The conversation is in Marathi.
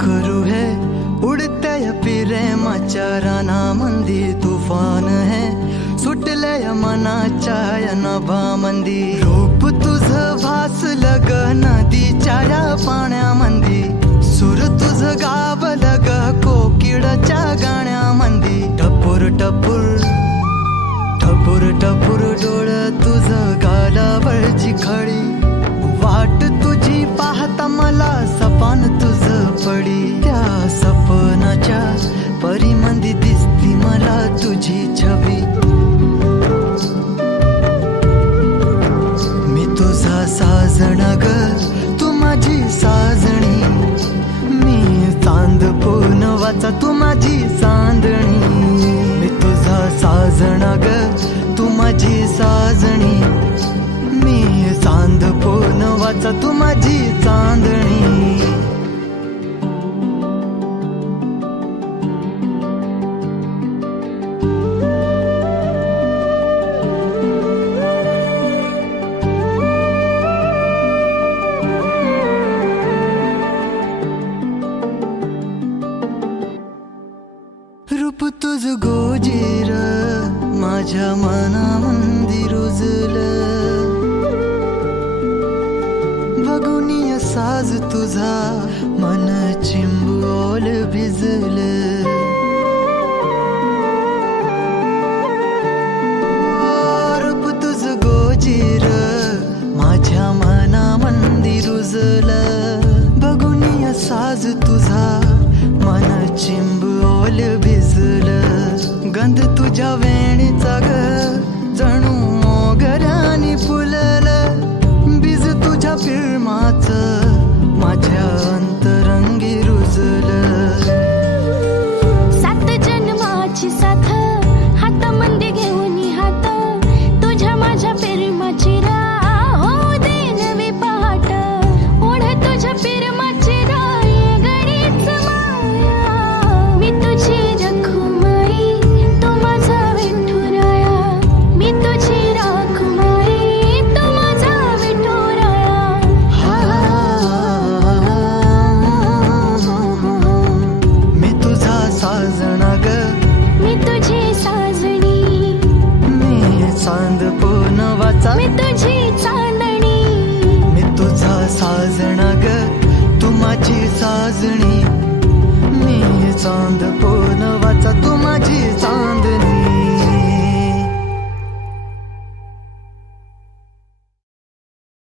करू है उडत्या प्रेमाच्या रानामंदी तुफान है सुटल्या मनाच्या या नभामंदी रूप तुझं भासलं ग नदीच्या या पाण्यामंदी सूर तुझं गावलं ग कोकिळाच्या गाण्यामंदी टपूर टपूर टपूर टपूर डोळं तुझं गालावरची खळी वाट तुझी पाहता मला सपान तुझं पडी त्या सपनाच्या परीमंदी दिसती मला तुझी छबी मी तुझा साजणा ग तू माझी साजणी मी चांद पूनवाचा तू माझी चांदणी मी तुझा साजणा ग तू माझी साजणी मी चांद पूनवाचा तू माझी चांदणी रूप तुझ गोजीर माझ्या मनामंदी रुजलं बघुनिया साज तुझा मन चिंबोल भिजलं रूप तुझ गोजीर माझ्या मनामंदी रुजलं बघुनिया साज तुझा मन चिंबोल भिजलं गंध तुझ्या वेणीचा ग जणू मोगऱ्याने फुललं बीज तुझ्या प्रेमाचं माझ्या अंतरंगी रुजलं सात जन्माची साथ हातामध्ये घेऊन हात तुझ्या माझ्या प्रेमाची राह हो दे नवी पहाट ओढ तुझ्या प्रेमाची राह ये गडीच माया मी तुझी रखुमाई तू माझा विठुराया मी तुझी रखुमाई तू माझा विठुराया मी तुझा साजणा ग मी तुझी साजणी मी चांद पूनवाचा मी तुझी चांदणी मी तुझा साजणा ग तू माझी साजणी मी चांद